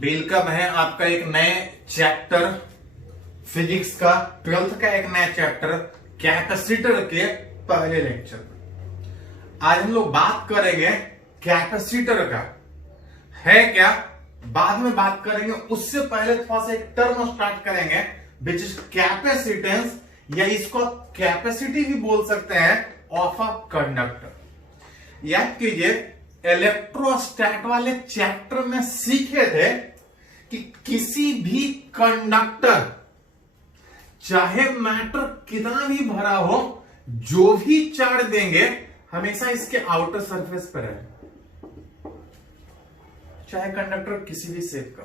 Welcome है आपका एक नए चैप्टर फिजिक्स का 12th का एक नया चैप्टर कैपेसिटर के पहले लेक्चर में। आज हम लोग बात करेंगे कैपेसिटर का है क्या, बाद में बात करेंगे। उससे पहले थोड़ा सा एक टर्म स्टार्ट करेंगे विच इज कैपेसिटेंस, या इसको कैपेसिटी भी बोल सकते हैं ऑफ अ कंडक्टर। याद कीजिए इलेक्ट्रोस्टैट वाले चैप्टर में सीखे थे कि किसी भी कंडक्टर चाहे मैटर कितना भी भरा हो, जो भी चार्ज देंगे हमेशा इसके आउटर सरफेस पर है। चाहे कंडक्टर किसी भी शेप का,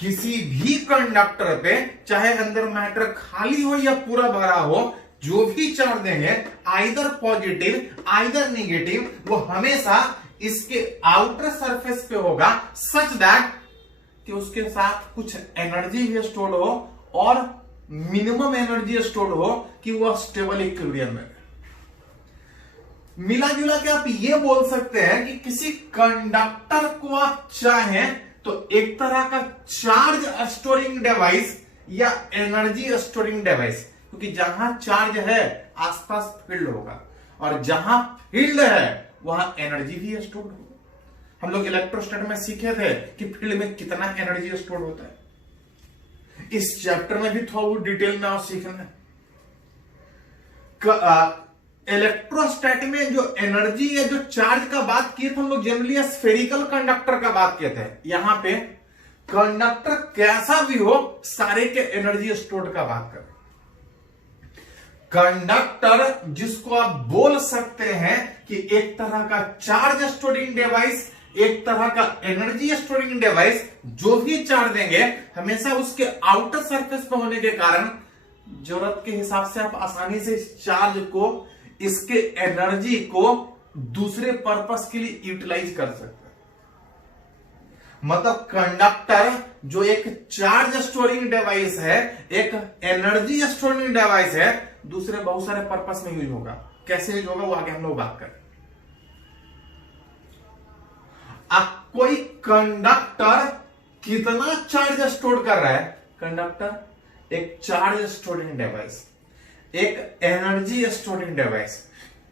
किसी भी कंडक्टर पे चाहे अंदर मैटर खाली हो या पूरा भरा हो, जो भी चार्ज देंगे आइदर पॉजिटिव आइदर नेगेटिव, वो हमेशा इसके आउटर सरफेस पे होगा, सच दैट कि उसके साथ कुछ एनर्जी भी स्टोर हो और मिनिमम एनर्जी स्टोर हो कि वह स्टेबल इक्विलिब्रियम में। मिला जुला के आप ये बोल सकते हैं कि किसी कंडक्टर को आप चाहें तो एक तरह का चार्ज स्टोरिंग डिवाइस या एनर्जी स्टोरिंग डिवाइस, क्योंकि जहां चार्ज है आसपास फील्ड होगा और जहां फील्ड है वहां एनर्जी भी स्टोर होगा। हम लोग इलेक्ट्रोस्टैट में सीखे थे कि फील्ड में कितना एनर्जी स्टोर होता है। इस चैप्टर में भी थोड़ा डिटेल में आप सीखना है। इलेक्ट्रोस्टैट में जो एनर्जी या जो चार्ज का बात किए थे हम लोग जनरली स्फेरिकल कंडक्टर का बात किए थे। यहां पे कंडक्टर कैसा भी हो सारे के एनर्जी स्टोर का बात करें। कंडक्टर जिसको आप बोल सकते हैं कि एक तरह का चार्ज स्टोरिंग डिवाइस, एक तरह का एनर्जी स्टोरिंग डिवाइस, जो भी चार्ज देंगे हमेशा उसके आउटर सरफेस पर होने के कारण जरूरत के हिसाब से आप आसानी से इस चार्ज को, इसके एनर्जी को दूसरे पर्पस के लिए यूटिलाइज कर सकते हैं। मतलब कंडक्टर जो एक चार्ज स्टोरिंग डिवाइस है, एक एनर्जी स्टोरिंग डिवाइस है, दूसरे बहुत सारे पर्पस में यूज होगा। कैसे यूज होगा वो आगे हम लोग बात करें। अब कोई कंडक्टर कितना चार्ज स्टोर कर रहा है? कंडक्टर एक चार्ज स्टोरिंग डिवाइस, एक एनर्जी स्टोरिंग डिवाइस।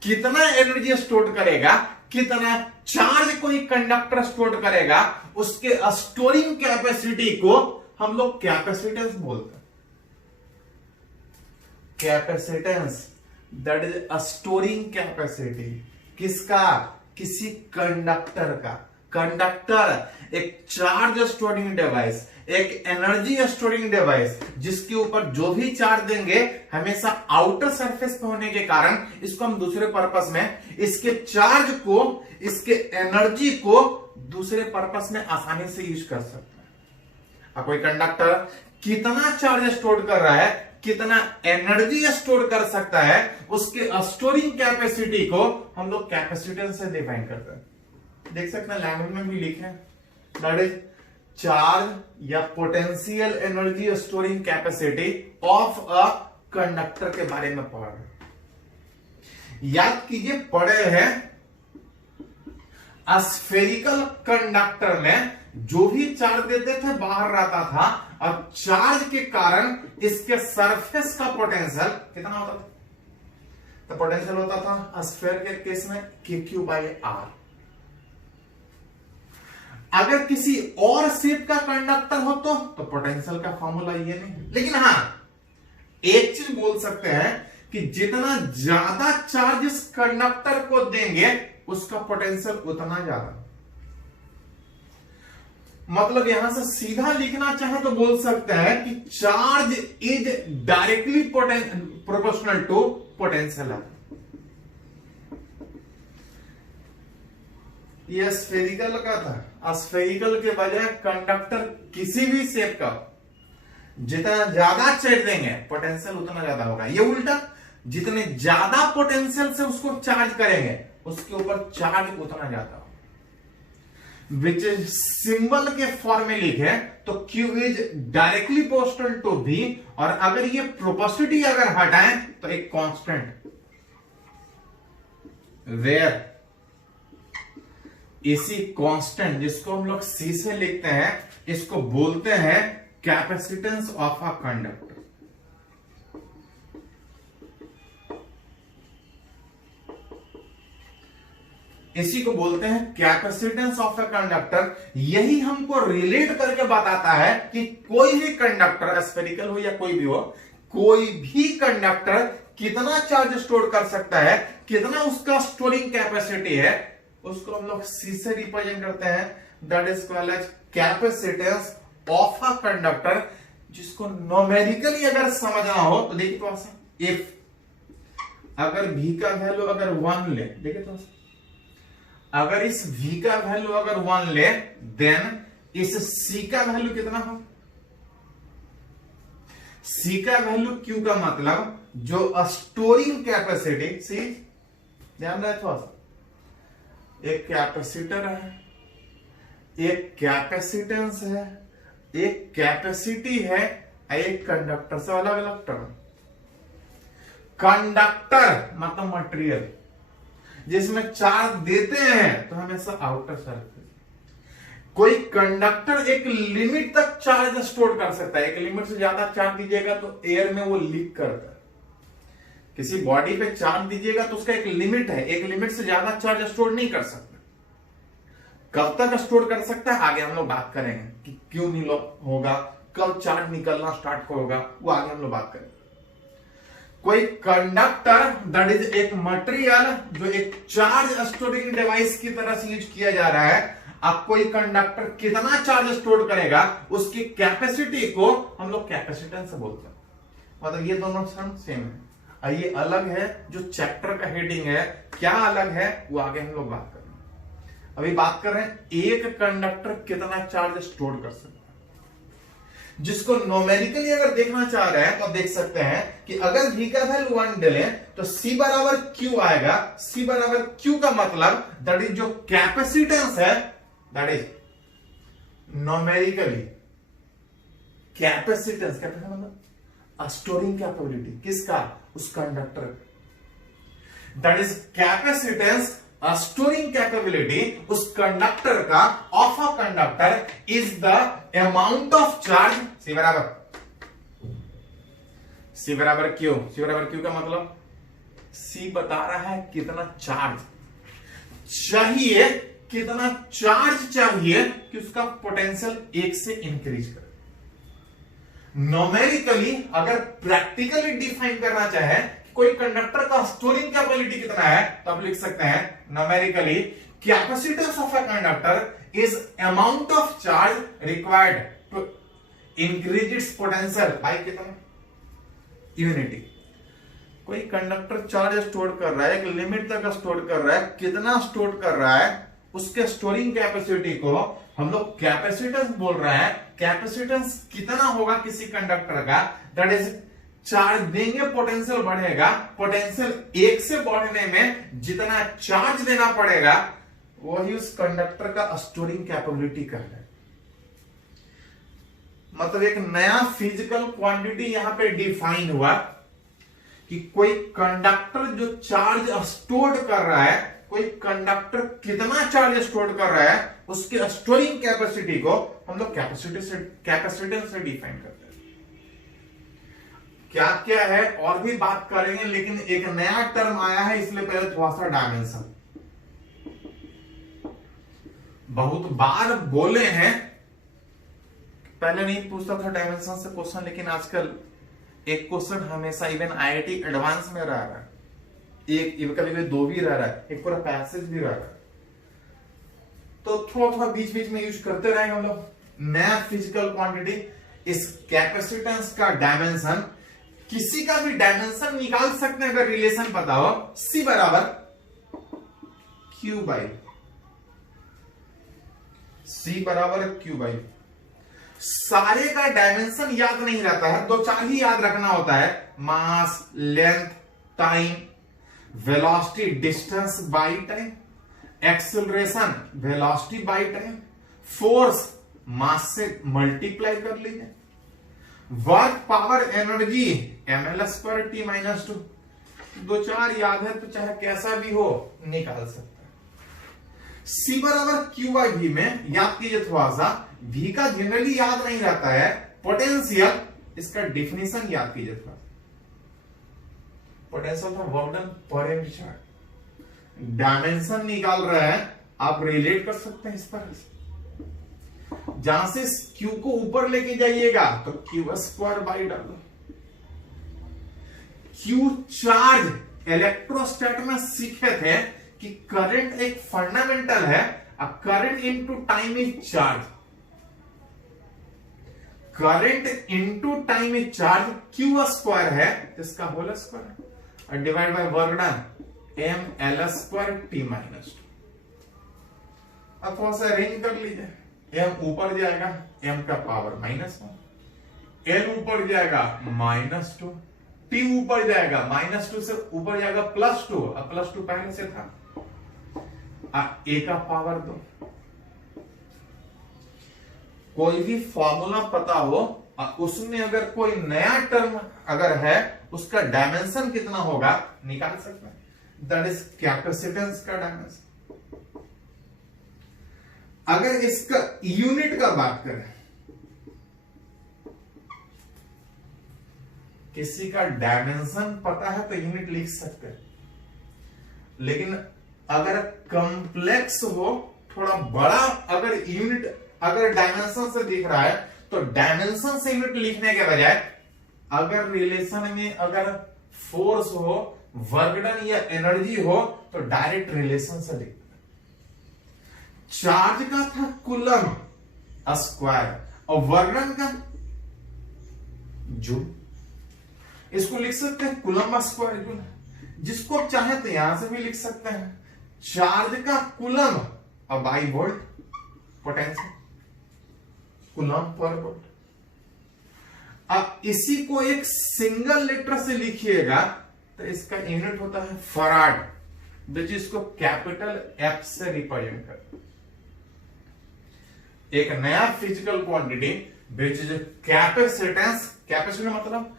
कितना एनर्जी स्टोर करेगा, कितना चार्ज कोई कंडक्टर स्टोर करेगा, उसके स्टोरिंग कैपेसिटी को हम लोग कैपेसिटेंस बोलते हैं। Capacitance that is a storing capacity. किसका? किसी कंडक्टर का। कंडक्टर एक चार्ज स्टोरिंग डिवाइस, एक एनर्जी स्टोरिंग डिवाइस, जिसके ऊपर जो भी चार्ज देंगे हमेशा आउटर सरफेस पे होने के कारण इसको हम दूसरे पर्पस में, इसके चार्ज को, इसके एनर्जी को दूसरे पर्पस में आसानी से यूज कर सकते हैं। अब कोई कंडक्टर कितना चार्ज स्टोर कर रहा है, कितना एनर्जी स्टोर कर सकता है, उसके स्टोरिंग कैपेसिटी को हम लोग कैपेसिटेंस से डिफाइन करते हैं। देख सकते हैं लैंग्वेज में भी लिखे दैट इज चार्ज या potential energy storing capacity of a conductor के बारे में पढ़ रहे। याद कीजिए पढ़े हैं स्फेरिकल कंडक्टर में जो भी चार्ज देते थे बाहर रहता था, और चार्ज के कारण इसके सरफेस का पोटेंशियल कितना होता था? तो पोटेंशियल होता था स्फेयर के केस में Q/R। अगर किसी और शेप का कंडक्टर हो तो पोटेंशियल का फॉर्मूला ये नहीं। लेकिन हां एक चीज बोल सकते हैं कि जितना ज्यादा चार्ज इस कंडक्टर को देंगे उसका पोटेंशियल उतना ज्यादा। मतलब यहां से सीधा लिखना चाहे तो बोल सकते हैं कि charge is directly proportional to potential. ये स्फेरिकल का था। स्फेरिकल के बजाय कंडक्टर किसी भी शेप का जितना ज्यादा चार्ज देंगे पोटेंशियल उतना ज्यादा होगा। ये उल्टा, जितने ज्यादा पोटेंशियल से उसको चार्ज करेंगे उसके ऊपर चार्ज उतना ज्यादा होगा। विच इज सिंबल के फॉर्म में लिखे तो Q is directly proportional to V, और अगर ये प्रोपोर्शनलिटी अगर हटाएं तो एक कांस्टेंट वेयर इसी कांस्टेंट जिसको हम लोग सी से लिखते हैं, इसको बोलते हैं कैपेसिटेंस ऑफ अ कंडक्टर। इसी को बोलते हैं कैपेसिटेंस ऑफ अ कंडक्टर। यही हमको रिलेट करके बताता है कि कोई भी कंडक्टर, स्फेरिकल हो या कोई भी हो, कोई भी कंडक्टर कितना चार्ज स्टोर कर सकता है, कितना उसका स्टोरिंग कैपेसिटी है, उसको हम लोग सी से रिप्रेजेंट करते हैं। That is called as capacitance of a conductor, जिसको न्यूमेरिकली अगर समझना हो तो देखिए थोड़ा सा, इफ अगर v का वैल्यू अगर 1 ले, देखिए थोड़ा सा, अगर इस v का वैल्यू अगर 1 ले, देन इस c का वैल्यू कितना हो? c का वैल्यू q का मतलब जो स्टोरिंग कैपेसिटी, सी ध्यान रहे थोड़ा सा, एक कैपेसिटर है, एक कैपेसिटेंस है, एक कैपेसिटी है, एक कंडक्टर से अलग अलग टर्म। कंडक्टर मतलब मटेरियल जिसमें चार्ज देते हैं तो हमेशा आउटर सरफेस। कोई कंडक्टर एक लिमिट तक चार्ज स्टोर कर सकता है, एक लिमिट से ज्यादा चार्ज दीजिएगा तो एयर में वो लीक करता है। किसी बॉडी पे चार्ज दीजिएगा तो उसका एक लिमिट है, एक लिमिट से ज्यादा चार्ज स्टोर नहीं कर सकता। कब तक स्टोर कर सकता है आगे हम लोग बात करेंगे कि क्यों नहीं होगा, कब चार्ज निकलना स्टार्ट होगा, वो आगे हम लोग बात करेंगे। कोई कंडक्टर दैट इज एक मटेरियल जो एक चार्ज स्टोरिंग डिवाइस की तरह से यूज किया जा रहा है। अब कोई कंडक्टर कितना चार्ज स्टोर करेगा, उसकी कैपेसिटी को हम लोग कैपेसिटेंस बोलते हैं। मतलब ये दोनों टर्म सेम है, और ये अलग है। जो चैप्टर का हेडिंग है क्या अलग है वो आगे हम लोग बात करेंगे। अभी बात कर रहे हैं एक कंडक्टर कितना चार्ज स्टोर कर सकता है, जिसको न्यूमेरिकली अगर देखना चाह रहे हैं तो देख सकते हैं कि अगर v का वैल्यू 1 डाले तो c बराबर q आएगा। c बराबर q का मतलब दैट इज जो कैपेसिटेंस है, दैट इज न्यूमेरिकली कैपेसिटेंस, मतलब स्टोरिंग कैपेबिलिटी किसका, उस conductor. That is capacitance storing capability उस कंडक्टर का of a conductor is the amount of charge c बराबर क्यू। सी बराबर क्यू का मतलब सी बता रहा है कितना चार्ज चाहिए, कितना चार्ज चाहिए कि उसका पोटेंशियल 1 से इंक्रीज करे। न्यूमेरिकली अगर प्रैक्टिकली डिफाइन करना चाहे कोई कंडक्टर का स्टोरिंग कैपेबिलिटी कितना है तो आप लिख सकते हैं numerically capacitance of a conductor is amount of charge required to increase its potential by कितना, यूनिटी। कोई कंडक्टर चार्ज स्टोर कर रहा है, एक लिमिट तक स्टोर कर रहा है, कितना स्टोर कर रहा है, उसके स्टोरिंग कैपेसिटी को हम लोग कैपेसिटेंस बोल रहे हैं। कैपेसिटेंस कितना होगा किसी कंडक्टर का, दैट इज चार्ज देंगे पोटेंशियल बढ़ेगा, पोटेंशियल 1 से बढ़ने में जितना चार्ज देना पड़ेगा वही उस कंडक्टर का स्टोरिंग कैपेबिलिटी का है। मतलब एक नया फिजिकल क्वांटिटी यहां पे डिफाइन हुआ कि कोई कंडक्टर जो चार्ज स्टोर कर रहा है, कोई कंडक्टर कितना चार्ज स्टोर कर रहा है, उसके स्टोरिंग कैपेसिटी को हम लोग कैपेसिटेंस से डिफाइन करते हैं। क्या क्या है और भी बात करेंगे, लेकिन एक नया टर्म आया है इसलिए पहले थोड़ा सा डायमेंशन। बहुत बार बोले हैं, पहले नहीं पूछता था डायमेंशन से क्वेश्चन, लेकिन आजकल एक क्वेश्चन हमेशा इवन आईआईटी एडवांस में रह रहा है, एक कभी कभी 2 भी रह रहा है, एक पूरा पैसेज भी रह रहा है। तो थोड़ा थोड़ा बीच बीच में यूज करते रहेंगे हम लोग। नया फिजिकल क्वांटिटी, इस कैपेसिटेंस का डायमेंशन, किसी का भी डायमेंशन निकाल सकते हैं अगर रिलेशन पता हो। C बराबर Q बाई, C बराबर Q बाई। सारे का डायमेंशन याद नहीं रहता है, 2-4 ही याद रखना होता है। Mass, length, time, velocity distance by time, acceleration velocity by time, force mass से मल्टीप्लाई कर लीजिए, वर्क पावर एनर्जी mls पर t माइनस 2। 2-4 याद है तो चाहे कैसा भी हो निकाल सकता है। C बराबर Q बाई V में याद कीजिए थोड़ा सा, V का जनरली याद नहीं रहता है, पोटेंशियल, इसका डिफिनेशन याद कीजिए थोड़ा। पोटेंशियल था work done per unit charge, dimension निकाल रहे हैं, आप रिलेट कर सकते हैं इस पर। जहां से Q को ऊपर लेके जाइएगा तो Q square by W. Q charge electrostatics में सीखे थे कि करंट एक फंडामेंटल है, current into time is charge, current into time is charge, Q square है इसका होल स्क्वायर और divide by work done M L square T minus two. अब थोड़ा सा अरेंज कर लीजिए, एम ऊपर जाएगा एम का पावर -1, एल ऊपर जाएगा -2, टी ऊपर जाएगा -2 से ऊपर जाएगा +2, अब +2 पहले से था, ए का पावर 2। कोई भी फॉर्मूला पता हो उसमें अगर कोई नया टर्म अगर है उसका डायमेंशन कितना होगा निकाल सकते हैं, दैट इज कैपेसिटेंस का डायमेंशन। अगर इसका यूनिट का बात करें, किसी का डायमेंशन पता है तो यूनिट लिख सकते हैं, लेकिन अगर कॉम्प्लेक्स हो थोड़ा बड़ा, अगर यूनिट अगर डायमेंशन से दिख रहा है तो डायमेंशन से यूनिट लिखने के बजाय अगर रिलेशन में अगर फोर्स हो, वर्क डन या एनर्जी हो तो डायरेक्ट रिलेशन से लिख। चार्ज का था कूलम स्क्वायर और वर्क डन का जूल, इसको लिख सकते हैं कूलम स्क्वायर जूल। जिसको आप चाहे तो यहां से भी लिख सकते हैं, चार्ज का कूलम और by volt potential, coulomb per volt. अब इसी को एक सिंगल लेटर से लिखिएगा तो इसका यूनिट होता है फराड, विच इसको कैपिटल एफ से रिप्रेजेंट करता है। एक नया physical quantity which is capacitance, capacitance मतलब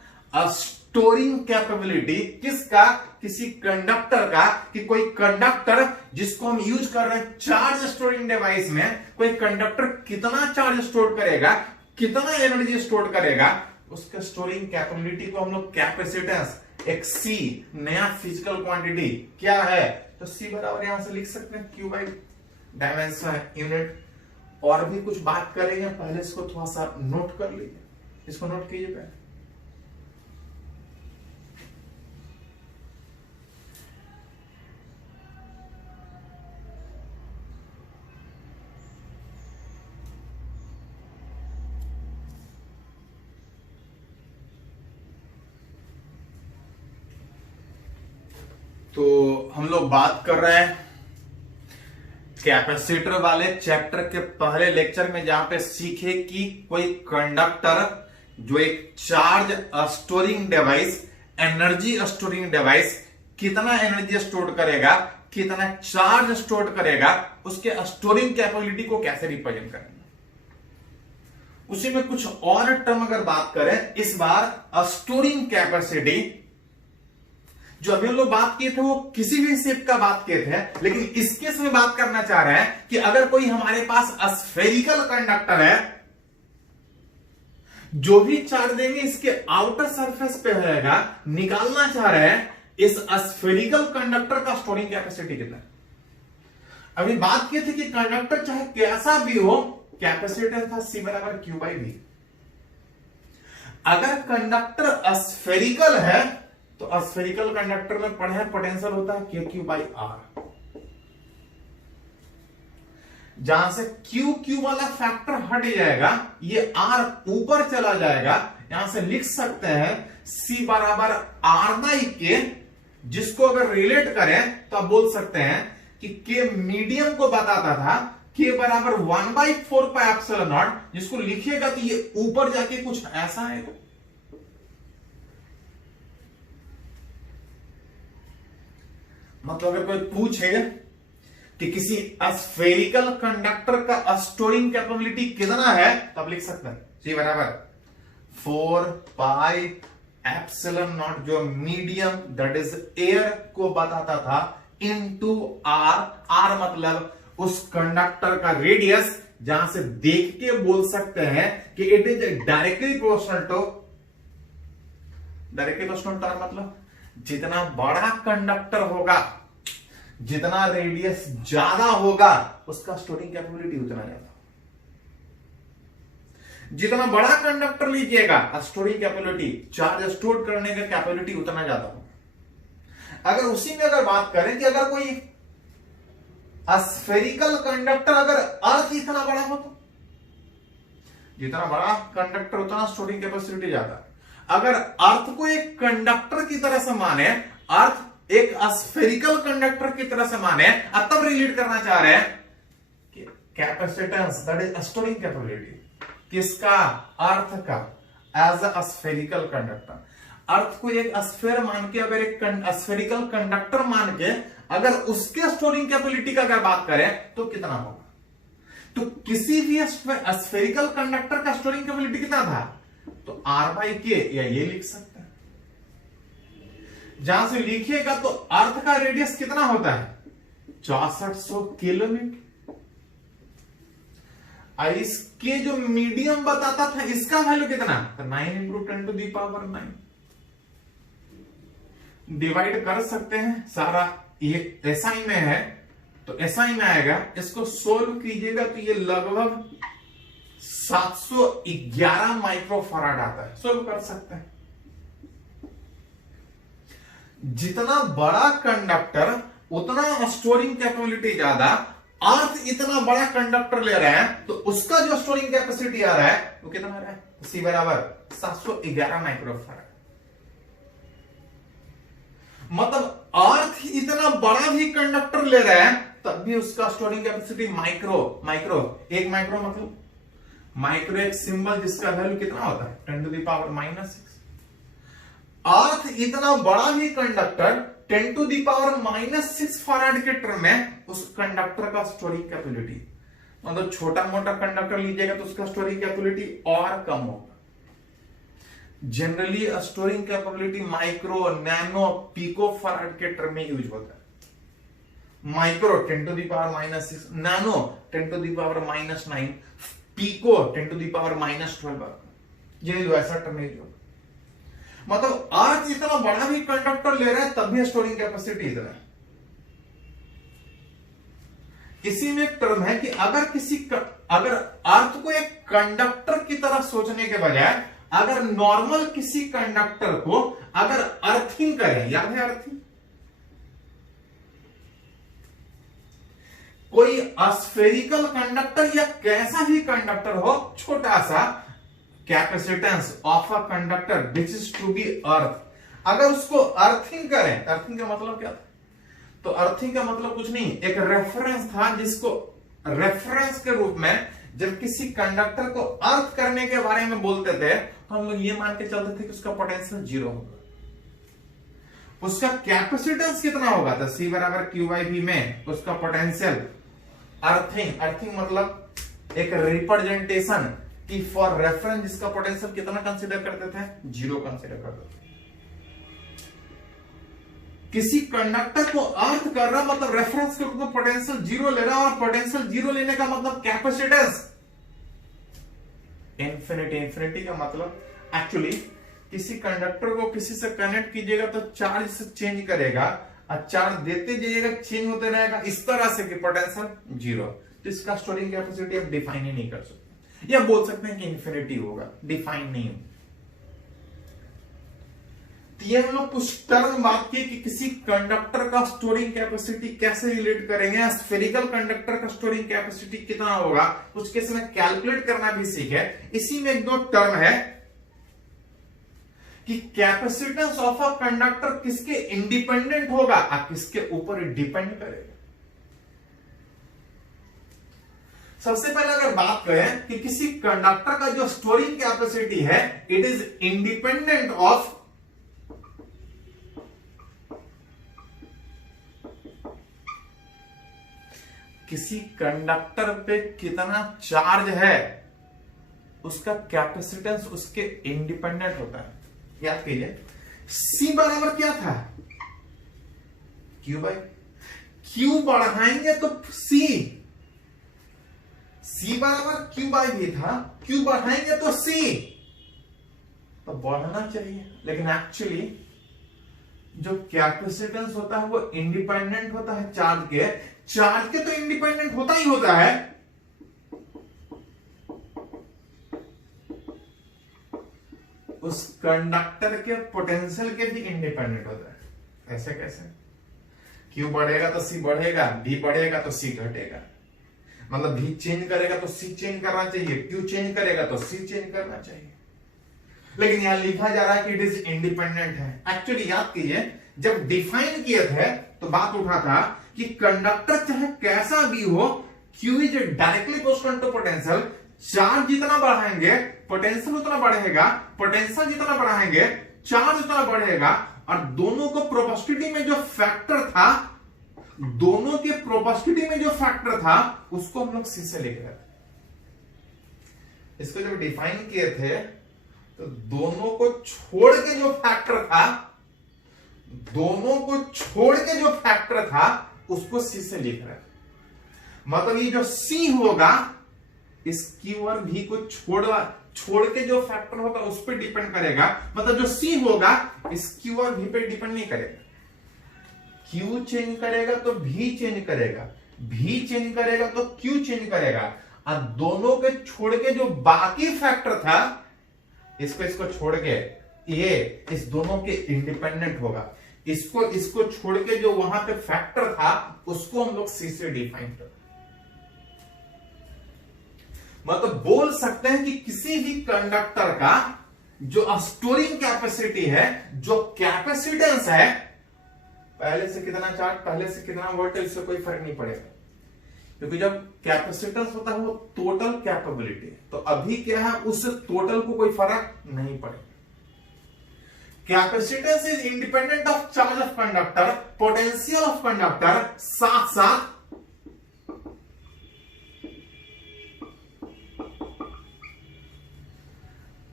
स्टोरिंग कैपेबिलिटी, किसका, किसी कंडक्टर का, कि कोई कंडक्टर जिसको हम यूज कर रहे हैं चार्ज स्टोरिंग डिवाइस में, कोई कंडक्टर कितना चार्ज स्टोर करेगा, कितना एनर्जी स्टोर करेगा, उसका स्टोरिंग कैपेबिलिटी को हम लोग कैपेसिटेंस, एक सी नया फिजिकल क्वांटिटी क्या है तो सी बराबर यहां से लिख सकते हैं क्यू बाई डायमेंशन यूनिट। और भी कुछ बात करेंगे, पहले इसको थोड़ा सा नोट कर लीजिए, इसको नोट कीजिए पहले। तो हम लोग बात कर रहे हैं कैपेसिटर वाले चैप्टर के पहले लेक्चर में, जहां पे सीखे कि कोई कंडक्टर जो एक charge storing device, energy storing device, कितना एनर्जी स्टोर करेगा, कितना चार्ज स्टोर करेगा, उसके स्टोरिंग कैपेबिलिटी को कैसे रिप्रेजेंट करेंगे। उसी में कुछ और टर्म अगर बात करें, इस बार स्टोरिंग कैपेसिटी जो अभी हम लोग बात किए थे वो किसी भी शेप का बात किए थे, लेकिन इस केस में बात करना चाह रहे हैं कि अगर कोई हमारे पास स्फेरिकल कंडक्टर है, जो भी चार्ज देंगे इसके आउटर सरफेस पे रहेगा, निकालना चाह रहे हैं इस स्फेरिकल कंडक्टर का स्टोरिंग कैपेसिटी कितना है। अभी बात किए थे कि कंडक्टर चाहे कैसा भी हो, कैपेसिटर था सी बराबर क्यू बाई वी। अगर कंडक्टर स्फेरिकल है तो स्फेरिकल कंडक्टर में पढ़े पोटेंशियल होता है के क्यू बाई आर। जहां से क्यू क्यू वाला फैक्टर हट जाएगा, ये आर ऊपर चला जाएगा, यहां से लिख सकते हैं सी बराबर आर बाई के, जिसको अगर रिलेट करें तो आप बोल सकते हैं कि के मीडियम को बताता था, के बराबर 1/4 पाई एप्सिलॉन नॉट, जिसको लिखिएगा तो ये ऊपर जाके कुछ ऐसा आएगा। मतलब अगर कोई पूछे कि किसी स्फेरिकल कंडक्टर का स्टोरिंग कैपेबिलिटी कितना है, तब लिख सकते हैं सी बराबर 4 पाई एप्सिलॉन नॉट, जो मीडियम दैट इज एयर को बताता था, इनटू आर। आर मतलब उस कंडक्टर का रेडियस जहां से देख के बोल सकते हैं कि it is directly proportional to मतलब जितना बड़ा कंडक्टर होगा, जितना रेडियस ज्यादा होगा, उसका स्टोरिंग कैपेबिलिटी उतना ज्यादा। जितना बड़ा कंडक्टर लीजिएगा, स्टोरिंग कैपेबिलिटी, चार्ज स्टोर करने का कैपेबिलिटी उतना ज्यादा होगा। अगर उसी में अगर बात करें कि अगर कोई स्फेरिकल कंडक्टर, अगर अर्थ इतना बड़ा हो तो जितना बड़ा कंडक्टर उतना स्टोरिंग कैपेसिटी ज्यादा। अगर अर्थ को एक कंडक्टर की तरह से माने, अर्थ एक स्फेरिकल कंडक्टर की तरह से माने, तब रिलेट करना चाह रहे हैं कि capacitance that is storing capability किसका, अर्थ का, एज अ स्फेरिकल कंडक्टर। अर्थ को एक स्फेयर मान के, अगर एक स्फेरिकल कंडक्टर मान के अगर उसके स्टोरिंग कैपेबिलिटी का अगर बात करें तो कितना होगा? तो किसी भी स्फेरिकल कंडक्टर का स्टोरिंग कैपेबिलिटी कितना था? तो R/K, या ये लिख सकते हैं। जहां से लिखिएगा तो अर्थ का रेडियस कितना होता है? 6400 किलोमीटर। इसके जो मीडियम बताता था, इसका वैल्यू कितना? 9 × 10⁹ डिवाइड कर सकते हैं। सारा ये एसआई में है तो एसआई में आएगा। इसको सोल्व कीजिएगा तो ये लगभग 711 माइक्रोफराड आता है। सोल्व कर सकते हैं। जितना बड़ा कंडक्टर उतना स्टोरिंग कैपेबिलिटी ज्यादा। अर्थ इतना बड़ा कंडक्टर ले रहे हैं तो उसका जो स्टोरिंग कैपेसिटी आ रहा है वो कितना आ रहा है? C बराबर 711 माइक्रोफराड। मतलब अर्थ इतना बड़ा भी कंडक्टर ले रहे हैं तब भी उसका स्टोरिंग कैपेसिटी माइक्रो। एक माइक्रो मतलब माइक्रो एक सिंबल जिसका वैल्यू कितना होता है? 10⁻⁻⁶। अर्थ इतना बड़ा भी कंडक्टर 10⁻⁻⁶ फराड के टर्म में उस कंडक्टर का स्टोरिंग कैपेबिलिटी, मतलब छोटा मोटा कंडक्टर लीजिएगा तो उसका स्टोरिंग कैपेबिलिटी और कम होगा। Generally storing capability micro, nano, pico farad के टर्म में यूज होता है। Micro 10⁻⁻⁶, nano 10⁻⁻⁹, pico 10⁻⁻12। ये जो ऐसा टर्म यूज होता है। मतलब अर्थ इतना बड़ा भी कंडक्टर ले रहा है तब भी स्टोरिंग कैपेसिटी इतना है। इसी में एक टर्म है कि अगर अर्थ को एक कंडक्टर की तरह सोचने के बजाय अगर नॉर्मल किसी कंडक्टर को अगर अर्थिंग करें, याद है अर्थिंग? कोई स्फेरिकल कंडक्टर या कैसा भी कंडक्टर हो, छोटा सा capacitance of a conductor which is to be earth, अगर उसको अर्थिंग करें, अर्थिंग का मतलब क्या था? तो अर्थिंग का मतलब कुछ नहीं, एक रेफरेंस था जिसको रेफरेंस के रूप में जब किसी कंडक्टर को अर्थ करने के बारे में बोलते थे तो हम लोग ये मान के चलते थे कि उसका पोटेंशियल 0 होगा। उसका कैपेसिटेंस कितना होगा? तो C बराबर Q/V में उसका पोटेंशियल। अर्थिंग मतलब एक रिप्रेजेंटेशन कि फॉर रेफरेंस जिसका पोटेंशियल कितना कंसीडर करते थे? 0 कंसीडर करते थे। किसी कंडक्टर को अर्थ कर रहा मतलब रेफरेंस के रूप में पोटेंशियल 0 ले रहा, और पोटेंशियल 0 लेने का मतलब कैपेसिटेंस इंफिनिटी का मतलब एक्चुअली किसी कंडक्टर को किसी से कनेक्ट कीजिएगा तो चार्ज से चेंज करेगा, और चार्ज देते जाइएगा चेंज होते रहेगा इस तरह से कि पोटेंशियल 0। तो इसका स्टोरिंग कैपेसिटी आप डिफाइन ही नहीं कर सकते, या बोल सकते हैं कि इंफिनिटी होगा, डिफाइन नहीं होगा। ये हम लोग कुछ टर्म बात की कि किसी कंडक्टर का स्टोरिंग कैपेसिटी कैसे रिलेट करेंगे, स्फेरिकल कंडक्टर का स्टोरिंग कैपेसिटी कितना होगा, उस केस में कैलकुलेट करना भी सीखे। इसी में एक दो टर्म है कि कैपेसिटेंस ऑफ अ कंडक्टर किसके इंडिपेंडेंट होगा और किसके ऊपर डिपेंड करेगा। सबसे पहले अगर बात करें कि किसी कंडक्टर का जो स्टोरिंग कैपेसिटी है इट इज इंडिपेंडेंट ऑफ किसी कंडक्टर पे कितना चार्ज है, उसका कैपेसिटेंस उसके इंडिपेंडेंट होता है। याद कीजिए C बराबर क्या था? Q/Q बढ़ाएंगे तो C, C बराबर Q बाई V था, Q बढ़ाएंगे तो C तो बढ़ना चाहिए, लेकिन एक्चुअली जो कैपेसिटेंस होता है वो इंडिपेंडेंट होता है चार्ज के तो इंडिपेंडेंट होता ही होता है, उस कंडक्टर के पोटेंशियल के भी इंडिपेंडेंट होता है। ऐसे कैसे? Q बढ़ेगा तो C बढ़ेगा, V बढ़ेगा तो C घटेगा, मतलब V चेंज करेगा तो C चेंज करना चाहिए, Q चेंज करेगा तो C चेंज करना चाहिए, लेकिन यहां लिखा जा रहा है कि इट इज इंडिपेंडेंट है। एक्चुअली याद कीजिए, जब डिफाइन किए थे तो बात उठा था कि कंडक्टर चाहे कैसा भी हो, Q is directly proportional to potential, charge जितना बढ़ाएंगे पोटेंशियल उतना बढ़ेगा, पोटेंशियल जितना बढ़ाएंगे चार्ज उतना बढ़ेगा, और दोनों को प्रोपोर्शनलिटी में जो फैक्टर था, दोनों के प्रोपोर्शनलिटी में जो फैक्टर था उसको हम लोग C से लिख रहे थे। इसको जब डिफाइन किए थे तो दोनों को छोड़ के जो फैक्टर था, दोनों को छोड़ के जो फैक्टर था उसको C से लिख रहे थे। मतलब ये जो C होगा इस Q और V को छोड़ के जो फैक्टर होगा उस पर डिपेंड करेगा, मतलब जो C होगा इस Q और V पे डिपेंड नहीं करेगा। Q चेंज करेगा तो V चेंज करेगा, V चेंज करेगा तो Q चेंज करेगा, और दोनों के छोड़ के जो बाकी फैक्टर था, इसको छोड़ के ये इस दोनों के इंडिपेंडेंट होगा, इसको छोड़ के जो वहां पे फैक्टर था उसको हम लोग C से डिफाइन करते हैं। मतलब बोल सकते हैं कि किसी भी कंडक्टर का जो स्टोरिंग कैपेसिटी है, जो कैपेसिटेंस है, पहले से कितना चार्ज, पहले से कितना वोल्टेज, से कोई फर्क नहीं पड़ेगा, क्योंकि जब कैपेसिटेंस होता है वो टोटल कैपेबिलिटी है, तो अभी क्या है उस टोटल को कोई फर्क नहीं पड़ेगा। Capacitance is independent of charge of conductor, potential of conductor, साथ साथ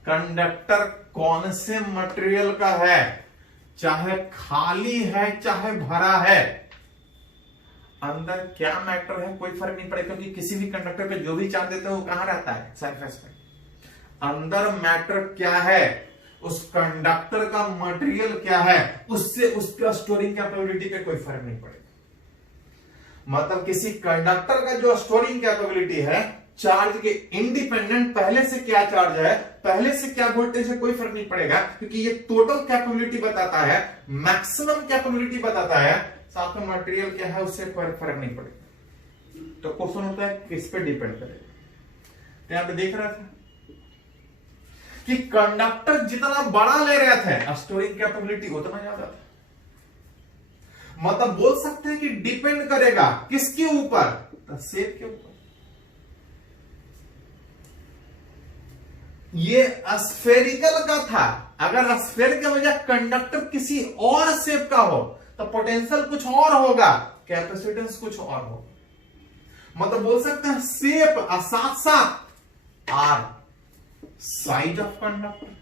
कंडक्टर कौन से मटेरियल का है, चाहे खाली है चाहे भरा है, अंदर क्या मैटर है कोई फर्क नहीं पड़ेगा, क्योंकि किसी भी कंडक्टर पे जो भी चार्ज देते हैं वो कहां रहता है, सरफेस पे। अंदर मैटर क्या है, उस कंडक्टर का मटेरियल क्या है, उससे उसका स्टोरिंग कैपेबिलिटी पे कोई फर्क नहीं पड़ेगा। मतलब किसी कंडक्टर का जो स्टोरिंग कैपेबिलिटी है चार्ज के इंडिपेंडेंट, पहले से क्या चार्ज है, पहले से क्या वोल्टेज है, कोई फर्क नहीं पड़ेगा, क्योंकि ये टोटल कैपेबिलिटी बताता है, मैक्सिमम कैपेबिलिटी बताता है, साथ में मटेरियल क्या है उससे फर्क नहीं पड़ेगा। तो क्वेश्चन होता है किस पे डिपेंड करेगा। तो यहां पे देख रहा था कि कंडक्टर जितना बड़ा ले रहे थे स्टोरिंग कैपेबिलिटी उतना ज्यादा था। मतलब बोल सकते हैं कि डिपेंड करेगा किसके ऊपर, शेप के ऊपर। ये स्फेरिकल का था, अगर स्फेयर के बजाय कंडक्टर किसी और शेप का हो तो पोटेंशियल कुछ और होगा, कैपेसिटेंस कुछ और होगा। मतलब बोल सकते हैं शेप और साथ साथ आर, साइज ऑफ कंडक्टर।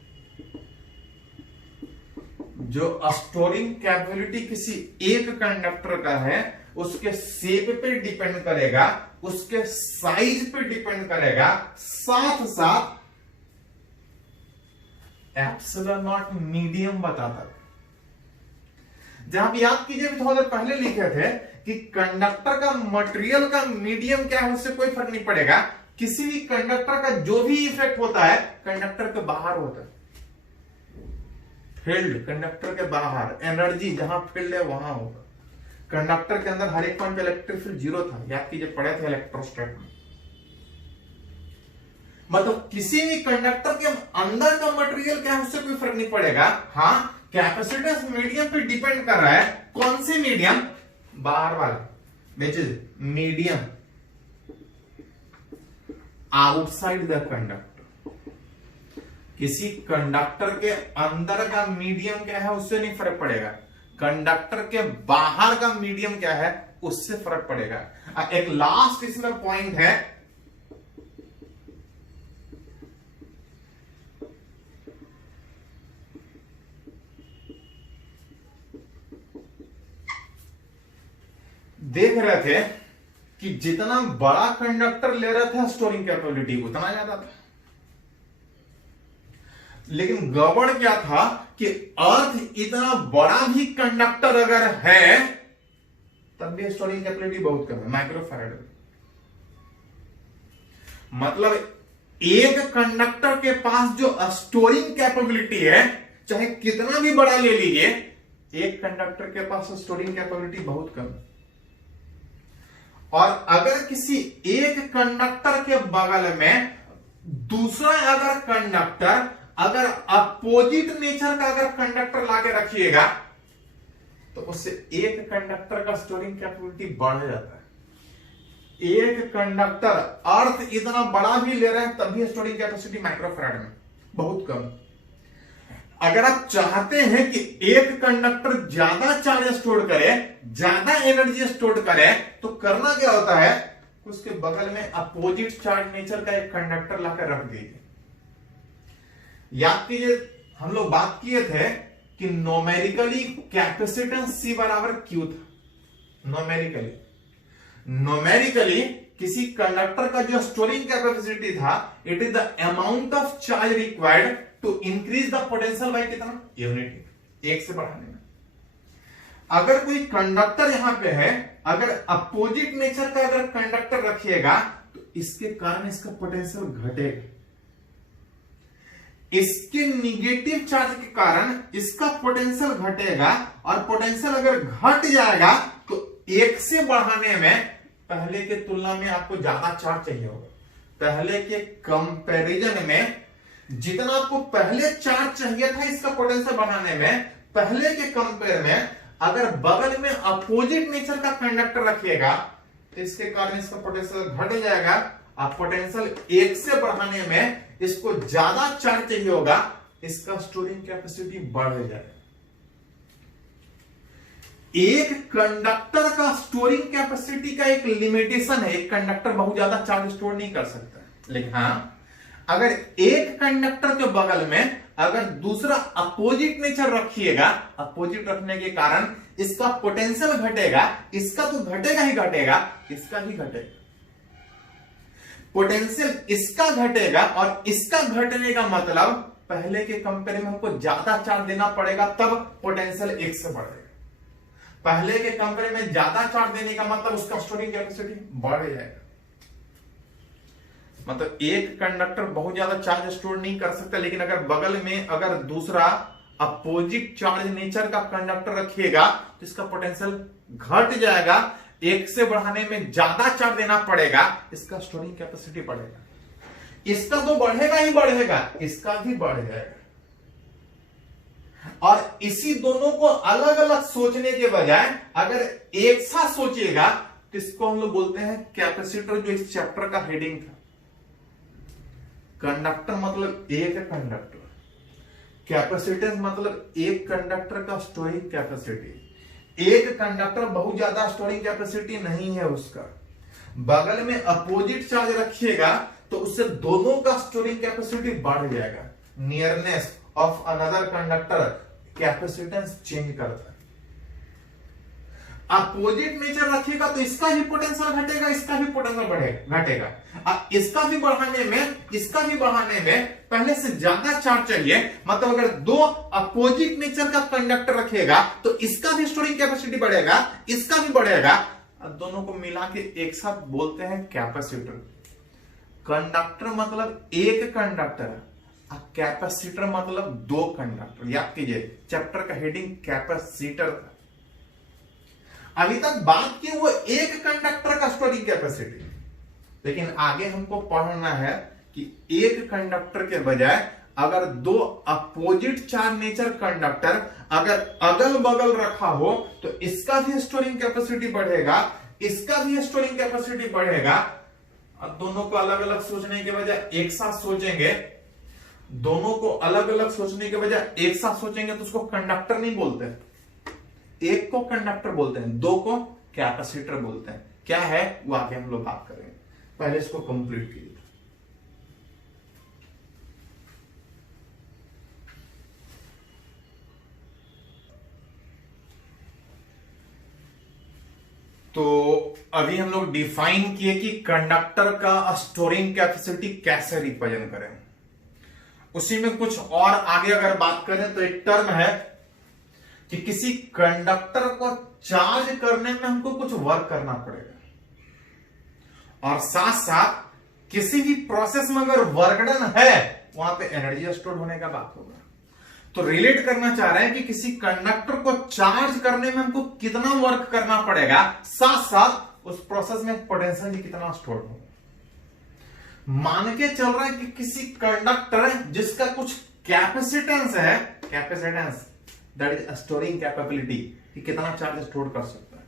जो स्टोरिंग कैपेबिलिटी किसी एक कंडक्टर का है उसके शेप पे डिपेंड करेगा, उसके साइज पे डिपेंड करेगा, साथ साथ एप्सिलॉन नॉट मीडियम बताता है। जहां भी याद कीजिए थोड़ा देर पहले लिखे थे कि कंडक्टर का मटेरियल का मीडियम क्या है उससे कोई फर्क नहीं पड़ेगा, किसी भी कंडक्टर का जो भी इफेक्ट होता है कंडक्टर के बाहर होता है। फील्ड कंडक्टर के बाहर, एनर्जी जहां फील्ड है वहां होगा। कंडक्टर के अंदर हर एक पॉइंट पे इलेक्ट्रिक फील्ड जीरो था, याद कीजिए पढ़े थे इलेक्ट्रोस्टैट में। मतलब किसी भी कंडक्टर के अंदर का मटेरियल क्या है उससे कोई फर्क नहीं पड़ेगा। हाँ, कैपेसिटेंस मीडियम पे डिपेंड कर रहा है। कौन से मीडियम? बाहर वाला, which is medium outside the conductor. किसी कंडक्टर के अंदर का मीडियम क्या है उससे नहीं फर्क पड़ेगा, कंडक्टर के बाहर का मीडियम क्या है उससे फर्क पड़ेगा। एक लास्ट इसमें पॉइंट है, देख रहे थे कि जितना बड़ा कंडक्टर ले रहा था स्टोरिंग कैपेबिलिटी उतना ज्यादा था। लेकिन गड़बड़ क्या था कि अर्थ इतना बड़ा भी कंडक्टर अगर है तब भी स्टोरिंग कैपेबिलिटी बहुत कम है, माइक्रोफैराड। मतलब एक कंडक्टर के पास जो स्टोरिंग कैपेबिलिटी है, चाहे कितना भी बड़ा ले लीजिए, एक कंडक्टर के पास स्टोरिंग कैपेबिलिटी बहुत कम है। और अगर किसी एक कंडक्टर के बगल में दूसरा अगर कंडक्टर, अगर अपोजिट नेचर का अगर कंडक्टर लाके रखिएगा तो उससे एक कंडक्टर का स्टोरिंग कैपेबिलिटी बढ़ जाता है। एक कंडक्टर अर्थ इतना बड़ा भी ले रहे हैं तब भी स्टोरिंग कैपेसिटी माइक्रोफैराड में बहुत कम। अगर आप चाहते हैं कि एक कंडक्टर ज्यादा चार्ज स्टोर करे, ज्यादा एनर्जी स्टोर करे, तो करना क्या होता है, उसके बगल में अपोजिट चार्ज नेचर का एक कंडक्टर लाकर रख दीजिए। याद कीजिए हम लोग बात किए थे कि नोमेरिकली कैपेसिटेंस C बराबर Q था। नोमेरिकली किसी कंडक्टर का जो स्टोरिंग कैपेसिटी था, it is the amount of charge required to increase the potential by कितना, यूनिटी, एक से बढ़ाने में। अगर कोई कंडक्टर यहां पे है, अगर अपोजिट नेचर का अगर कंडक्टर रखिएगा तो इसके कारण इसका पोटेंशियल घटेगा। इसके निगेटिव चार्ज के कारण इसका पोटेंशियल घटेगा, और पोटेंशियल अगर घट जाएगा तो एक से बढ़ाने में पहले के तुलना में आपको ज्यादा चार्ज चाहिए होगा। पहले के कंपैरिजन में जितना आपको पहले चार्ज चाहिए था इसका पोटेंशियल बढ़ाने में, पहले के कंपेयर में अगर बगल में अपोजिट नेचर का कंडक्टर रखिएगा तो इसके कारण इसका पोटेंशियल घट जाएगा। आप पोटेंशियल एक से बढ़ाने में इसको ज्यादा चार्ज चाहिए होगा, इसका स्टोरिंग कैपेसिटी बढ़ जाएगा। एक कंडक्टर का स्टोरिंग कैपेसिटी का एक लिमिटेशन है, एक कंडक्टर बहुत ज्यादा चार्ज स्टोर नहीं कर सकता। लेकिन हाँ, अगर एक कंडक्टर के बगल में अगर दूसरा अपोजिट नेचर रखिएगा, अपोजिट रखने के कारण इसका पोटेंशियल घटेगा, इसका तो घटेगा ही घटेगा, इसका भी घटेगा। पोटेंशियल इसका घटेगा और इसका घटने का मतलब पहले के कंपेयर में हमको ज्यादा चार्ज देना पड़ेगा, तब पोटेंशियल एक से बढ़ेगा। पहले के कंपेयर में ज्यादा चार्ज देने का मतलब उसका स्टोरिंग कैपेसिटी बढ़ जाएगा। मतलब एक कंडक्टर बहुत ज्यादा चार्ज स्टोर नहीं कर सकता, लेकिन अगर बगल में अगर दूसरा अपोजिट चार्ज नेचर का कंडक्टर रखिएगा तो इसका पोटेंशियल घट जाएगा, एक से बढ़ाने में ज्यादा चार्ज देना पड़ेगा, इसका स्टोरिंग कैपेसिटी बढ़ेगा। इसका तो बढ़ेगा ही बढ़ेगा, इसका भी बढ़ जाएगा। और इसी दोनों को अलग अलग सोचने के बजाय अगर एक साथ सोचिएगा तो इसको हम लोग बोलते हैं कैपेसिटर, जो इस चैप्टर का हेडिंग था। कंडक्टर मतलब एक कंडक्टर, कैपेसिटेंस मतलब एक कंडक्टर का स्टोरिंग कैपेसिटी। एक कंडक्टर बहुत ज्यादा स्टोरिंग कैपेसिटी नहीं है उसका, बगल में अपोजिट चार्ज रखिएगा तो उससे दोनों का स्टोरिंग कैपेसिटी बढ़ जाएगा। Nearness of another conductor capacitance change करता है। अपोजिट नेचर रखिएगा तो इसका भी पोटेंशियल घटेगा, इसका भी पोटेंशियल घटेगा। इसका भी बढ़ाने में पहले से ज्यादा चार्ज चाहिए। मतलब अगर दो अपोजिट नेचर का कंडक्टर रखिएगा तो इसका भी स्टोरिंग कैपेसिटी बढ़ेगा, इसका भी बढ़ेगा। दोनों को मिला के एक साथ बोलते हैं कैपेसिटर। कंडक्टर मतलब एक कंडक्टर, कैपेसिटर मतलब दो कंडक्टर। याद कीजिए चैप्टर का हेडिंग कैपेसिटर था। अभी तक बात की वो एक कंडक्टर का स्टोरिंग कैपेसिटी, लेकिन आगे हमको पढ़ना है कि एक कंडक्टर के बजाय अगर दो अपोजिट चार्ज नेचर कंडक्टर अगर अगल बगल रखा हो तो इसका भी स्टोरिंग कैपेसिटी बढ़ेगा, इसका भी स्टोरिंग कैपेसिटी बढ़ेगा। अब दोनों को अलग अलग सोचने के बजाय एक साथ सोचेंगे, दोनों को अलग अलग सोचने के बजाय एक साथ सोचेंगे तो उसको कंडक्टर नहीं बोलते। एक को कंडक्टर बोलते हैं, दो को कैपेसिटर बोलते हैं। क्या है वो आगे हम लोग बात करेंगे, पहले इसको कंप्लीट कीजिए। तो अभी हम लोग डिफाइन किए कि कंडक्टर का स्टोरिंग कैपेसिटी कैसे रिप्रेजेंट करें। उसी में कुछ और आगे अगर बात करें तो एक टर्म है कि किसी कंडक्टर को चार्ज करने में हमको कुछ वर्क करना पड़ेगा और साथ साथ किसी भी प्रोसेस में अगर वर्क डन है वहां पे एनर्जी स्टोर होने का बात होगा। तो रिलेट करना चाह रहे हैं कि किसी कंडक्टर को चार्ज करने में हमको कितना वर्क करना पड़ेगा, साथ साथ उस प्रोसेस में पोटेंशियल कितना स्टोर होगा। मान के चल रहा है कि किसी कंडक्टर जिसका कुछ कैपेसिटेंस है, capacitance that is storing capability, कि कितना चार्ज स्टोर कर सकता है।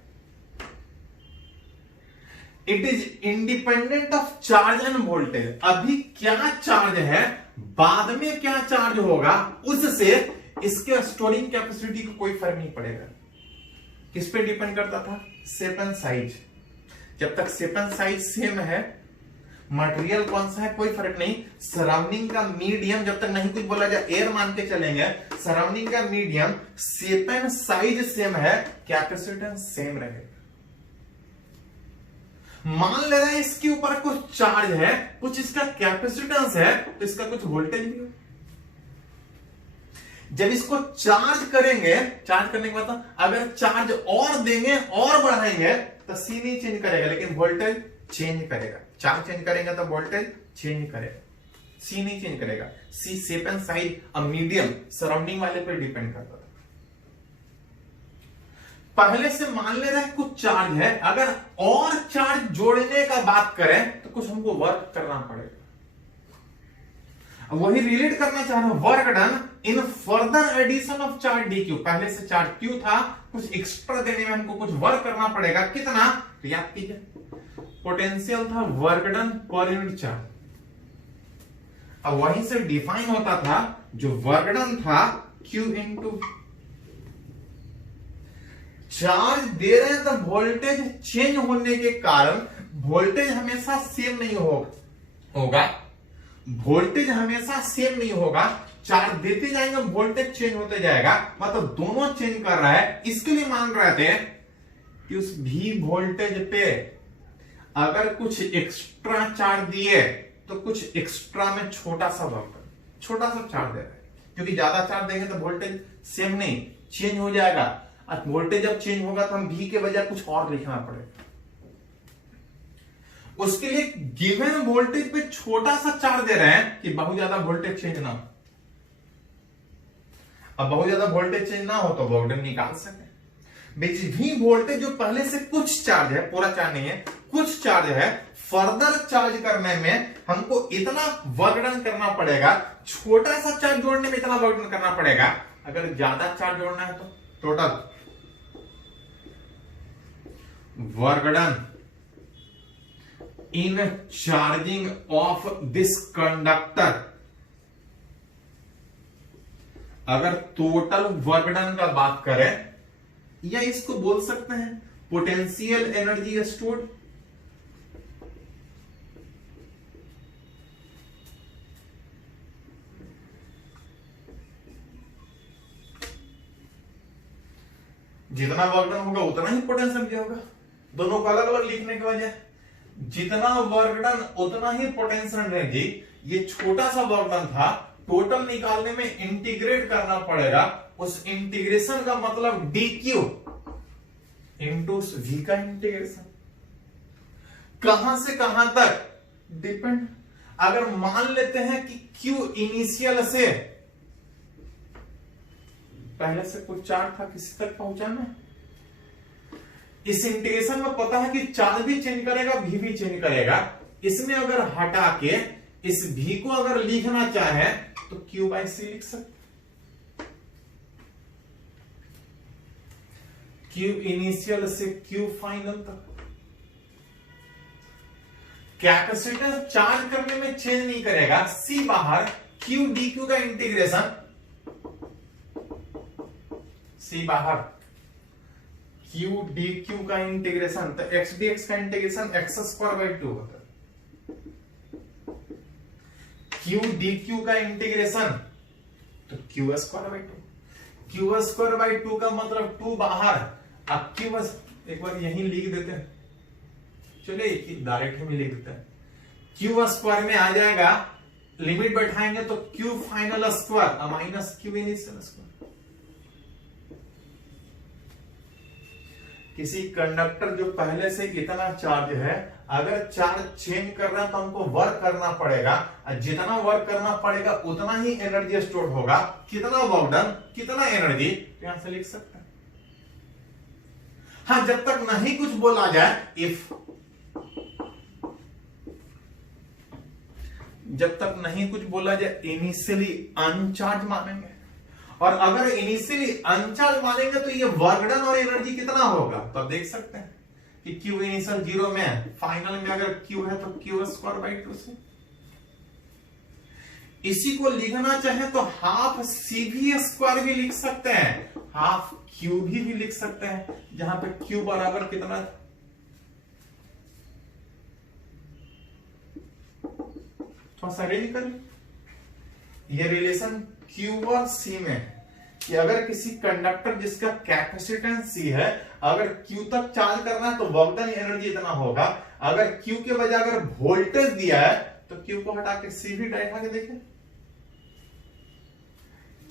It is independent of charge end voltage. अभी क्या चार्ज है, बाद में क्या चार्ज होगा, उससे इसके स्टोरिंग कैपेसिटी को कोई फर्क नहीं पड़ेगा। किस पे डिपेंड करता था? Shape and size. जब तक शेप एंड साइज सेम है, मटेरियल कौन सा है कोई फर्क नहीं, सराउंडिंग का मीडियम जब तक नहीं कुछ बोला जाए, एयर मान के चलेंगे, सराउंडिंग का medium shape and size same है, कैपेसिटेंस सेम रहेगा। मान ले रहा है इसके ऊपर कुछ चार्ज है, कुछ इसका कैपेसिटेंस है, तो इसका कुछ वोल्टेज भी है। जब इसको चार्ज करेंगे, चार्ज करने के बाद अगर चार्ज और देंगे और बढ़ाएंगे तो सी नहीं चेंज करेगा, लेकिन वोल्टेज चेंज करेगा। चार्ज चेंज करेंगे तो वोल्टेज चेंज करेगा, सी नहीं चेंज करेगा। सी शेप एंड साइज और मीडियम सराउंडिंग वाले पर डिपेंड करता था। पहले से मान ले रहे हैं कुछ चार्ज है, अगर और चार्ज जोड़ने का बात करें तो कुछ हमको वर्क करना पड़ेगा। वही रिलेट करना चाह रहे हैं, work done in further addition of charge d q. पहले से चार्ज क्यू था, कुछ एक्स्ट्रा देने में हमको कुछ वर्क करना पड़ेगा। कितना? तो याद कीजिए, पोटेंशियल था work done per unit charge. अब वहीं से डिफाइन होता था जो वर्क डन था क्यू इंटू चार्ज दे रहे हैं तो वोल्टेज चेंज होने के कारण वोल्टेज हमेशा सेम नहीं होगा। वोल्टेज हमेशा सेम नहीं होगा, चार्ज देते जाएंगे वोल्टेज चेंज होते जाएगा, मतलब दोनों चेंज कर रहा है। इसके लिए मान रहे थे कि उस भी वोल्टेज पे अगर कुछ एक्स्ट्रा चार्ज दिए तो कुछ एक्स्ट्रा में छोटा सा चार्ज दे रहा है, क्योंकि ज्यादा चार्ज देंगे तो वोल्टेज सेम नहीं चेंज हो जाएगा। वोल्टेज जब चेंज होगा तो हम भी के बजाय कुछ और लिखना पड़ेगा। उसके लिए गिवन वोल्टेज पे छोटा सा चार्ज दे रहे हैं कि बहुत ज्यादा वोल्टेज चेंज ना हो। अब बहुत ज्यादा वोल्टेज चेंज ना हो तो वर्क निकाल सके। भी वोल्टेज जो पहले से कुछ चार्ज है, पूरा चार्ज नहीं है, कुछ चार्ज है, फर्दर चार्ज करने में हमको इतना वर्क डन करना पड़ेगा, छोटा सा चार्ज जोड़ने में इतना वर्क डन करना पड़ेगा। अगर ज्यादा चार्ज जोड़ना है तो total work done in charging of this conductor, अगर टोटल वर्क डन का बात करें, या इसको बोल सकते हैं पोटेंशियल एनर्जी स्टोर्ड। जितना वर्क डन होगा उतना ही पोटेंशियल भी होगा। दोनों को अलग अलग लिखने की वजह, जितना वर्क डन उतना ही पोटेंशियल एनर्जी। ये छोटा सा वर्क डन था, टोटल निकालने में इंटीग्रेट करना पड़ेगा। उस इंटीग्रेशन का मतलब डी क्यू इंटू वी का इंटीग्रेशन। कहां से कहां तक डिपेंड, अगर मान लेते हैं कि क्यू इनिशियल से पहले से कुछ चार्ज था किसी तक पहुंचाना, इस इंटीग्रेशन में पता है कि चार्ज भी चेंज करेगा, भी चेंज करेगा। इसमें अगर हटा के इस भी को अगर लिखना चाहे तो क्यू बाई सी लिख सकते। क्यू इनिशियल से क्यू फाइनल तक। कैपेसिटर चार्ज करने में चेंज नहीं करेगा, सी बाहर, क्यू डी क्यू का इंटीग्रेशन, सी बाहर, क्यू डी क्यू का इंटीग्रेशन, तो एक्स डी एक्स का इंटीग्रेशन एक्स स्क्वायर बाई 2 होता है। क्यू डी क्यू का इंटीग्रेशन तो Q square by 2, Q square by 2 का मतलब 2 बाहर, अब क्यू एक बार यहीं लिख देते हैं, चलिए डायरेक्ट में लिख देते हैं। क्यू स्क्वायर में आ जाएगा, लिमिट बैठाएंगे तो Q final square minus Q initial square. किसी कंडक्टर जो पहले से इतना चार्ज है, अगर चार्ज चेंज करना है तो हमको वर्क करना पड़ेगा, और जितना वर्क करना पड़ेगा उतना ही एनर्जी स्टोर होगा। कितना वर्क डन, कितना एनर्जी, यहां से लिख सकते हैं। हाँ, जब तक नहीं कुछ बोला जाए, इफ, जब तक नहीं कुछ बोला जाए इनिशियली अनचार्ज मानेंगे, और अगर इनिशियली अनचार्ज मानेंगे तो ये वर्क डन और एनर्जी कितना होगा, तो आप देख सकते हैं कि क्यू इनिशियल 0 में, फाइनल में अगर क्यू है तो क्यू स्क्वायर बाई 2 से। इसी को लिखना चाहे तो हाफ सी भी स्क्वायर भी लिख सकते हैं, हाफ क्यू भी लिख सकते हैं, जहां पे क्यू बराबर कितना, थोड़ा सा अरेंज करें। ये रिलेशन क्यू और सी में है कि अगर किसी कंडक्टर जिसका कैपेसिटेंस सी है, अगर क्यू तक चार्ज करना है तो वर्क डन एनर्जी इतना होगा। अगर क्यू के बजाय अगर वोल्टेज दिया है तो क्यू को हटा के सी भी डाल के देखें,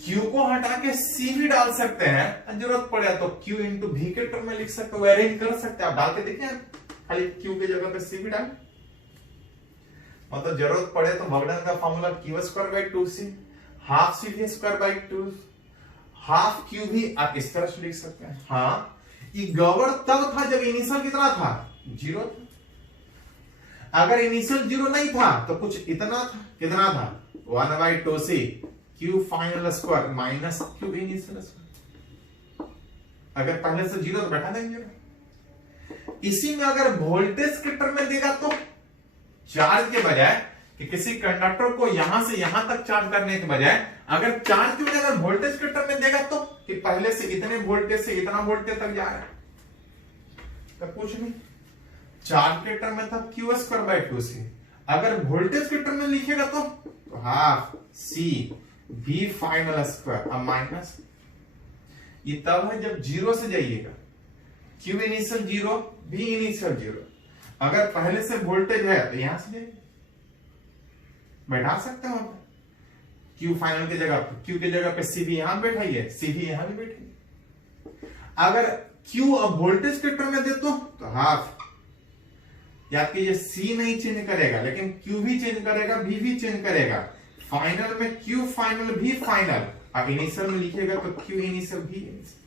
क्यू को हटा के सी भी डाल सकते हैं, जरूरत पड़े तो क्यू इंटू भी के टर्म में लिख सकते हो, अरेंज कर सकते हैं। आप डाल के देखें, खाली क्यू की जगह पे सी भी डाल, मतलब जरूरत पड़े तो वर्क डन का formula q square by 2c, half c भी स्क्वायर बाई 2, हाफ क्यू भी आप इस तरह से लिख सकते हैं। हाँ, ये गवर्न तब था जब इनिशियल कितना था, 0 था। अगर इनिशियल 0 नहीं था तो कुछ इतना था, कितना था, 1/2c Q final square minus Q initial square. अगर पहले से 0 तो बैठा देंगे। इसी में अगर वोल्टेज के टर्म में देगा तो चार्ज के बजाय, कि किसी कंडक्टर को यहां से यहां तक चार्ज करने के बजाय अगर चार्ज की वजह अगर वोल्टेज के टर्म में देगा तो कि पहले से इतने वोल्टेज से इतना वोल्टेज तक जा रहा है, तो कुछ नहीं, चार्ज के टर्म में था क्यू स्क्वायर बाई 2c। अगर वोल्टेज के टर्म में लिखेगा तो हाफ सी भी फाइनल स्क्वायर अब माइनस, ये तब है जब 0 से जाइएगा, क्यू इनिशियल 0 भी इनिशियल 0। अगर पहले से वोल्टेज है तो यहां से जाइए, बैठा सकते हो, क्यू फाइनल की जगह, क्यू की जगह पे सी भी यहां बैठाइए, सी भी यहां भी बैठाइए। अगर क्यू अब वोल्टेज के टर्म में दे तो हाफ, याद कीजिए सी नहीं चेंज करेगा लेकिन क्यू भी चेंज करेगा, भी चेंज करेगा। फाइनल में क्यू फाइनल भी फाइनल, अब इनिशियल में लिखिएगा तो क्यू इनिशियल भी इनिशियल।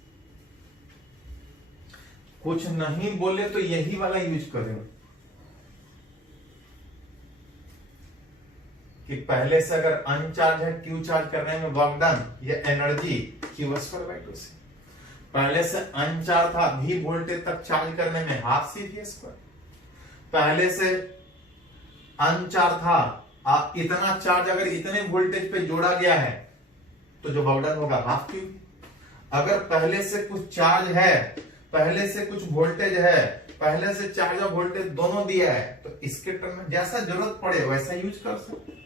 कुछ नहीं बोले तो यही वाला यूज करें कि पहले से अगर अनचार्ज है, क्यू चार्ज करने में वर्क डन, ये एनर्जी क्यू स्क्वायर बाई 2 से। पहले से अनचार्ज था, भी वोल्टेज तक चार्ज करने में हाफ सी भी स्क्वायर। पहले से अनचार्ज था, आप इतना चार्ज अगर इतने वोल्टेज पे जोड़ा गया है तो जो वर्क डन होगा हाफ क्यू। अगर पहले से कुछ चार्ज है, पहले से कुछ वोल्टेज है, पहले से चार्ज और वोल्टेज दोनों दिया है, तो इसके टर्म में जैसा जरूरत पड़े वैसा यूज कर सकते।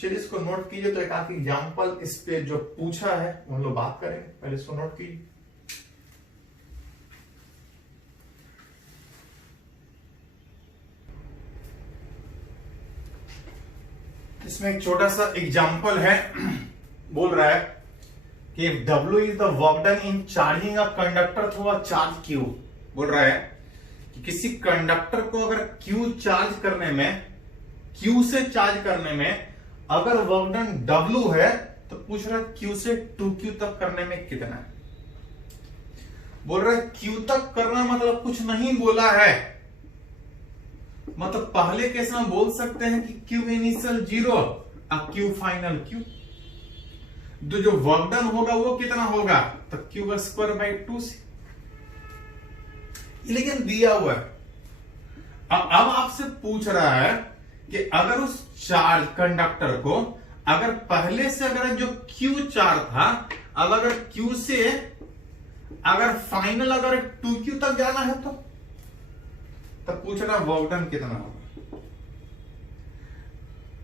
चलिए इसको नोट कीजिए, तो एक आध एग्जाम्पल इस पे जो पूछा है हम लोग बात करेंगे, पहले इसको नोट कीजिए। इसमें एक छोटा सा एग्जाम्पल है, बोल रहा है कि W is the work done in charging a conductor through a charge Q। बोल रहा है कि किसी कंडक्टर को अगर Q चार्ज करने में, Q से चार्ज करने में अगर वर्क डन W है तो पूछ रहा है Q से 2Q तक करने में कितना है। बोल रहा है Q तक करना मतलब कुछ नहीं बोला है, मतलब पहले केस में बोल सकते हैं कि Q इनिशियल 0 और Q फाइनल Q, तो जो वर्क डन होगा वो कितना होगा, तो क्यू स्क्वायर बाई 2 से। लेकिन दिया हुआ है, अब आपसे पूछ रहा है कि अगर उस चार्ज कंडक्टर को अगर पहले से अगर जो क्यू चार्ज था, अब अगर क्यू से अगर फाइनल अगर 2Q तक जाना है तो तब पूछ रहा वर्क डन कितना होगा।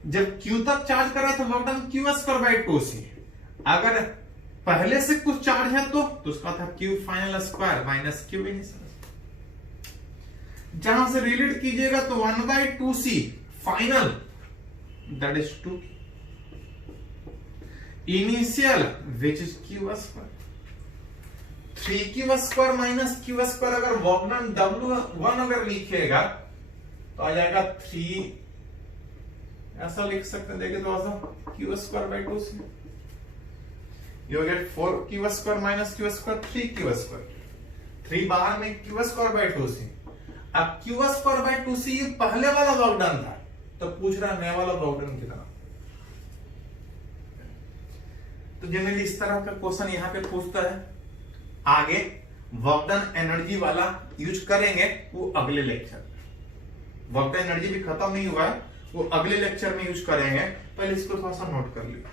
जब Q तक चार्ज कर रहा है तो work done Q square by 2 से, अगर पहले से कुछ चार्ज है तो उसका था Q final square minus Q initial. जहां से रिलेट कीजिएगा तो 1/2c final that is 2 initial which is Q square. 3q square minus Q square अगर वर्क डन W1 अगर लिखिएगा तो आ जाएगा 3, ऐसा लिख सकते हैं, देखिए थोड़ा सा Q square by 2c, you get 4q square minus Q square 3q square, 3 बाहर में q स्क्वायर बाई 2c। अब q स्क्वायर बाई 2c ये पहले वाला वर्क डन था, तो पूछ रहा है नया वाला वर्क डन कितना। तो जनरली इस तरह का क्वेश्चन यहां पे पूछता है। आगे वर्क डन एनर्जी वाला यूज करेंगे वो अगले लेक्चर में। वर्क डन एनर्जी भी खत्म नहीं हुआ है, वो अगले लेक्चर में यूज करेंगे। पहले इसको थोड़ा सा नोट कर लीजिए।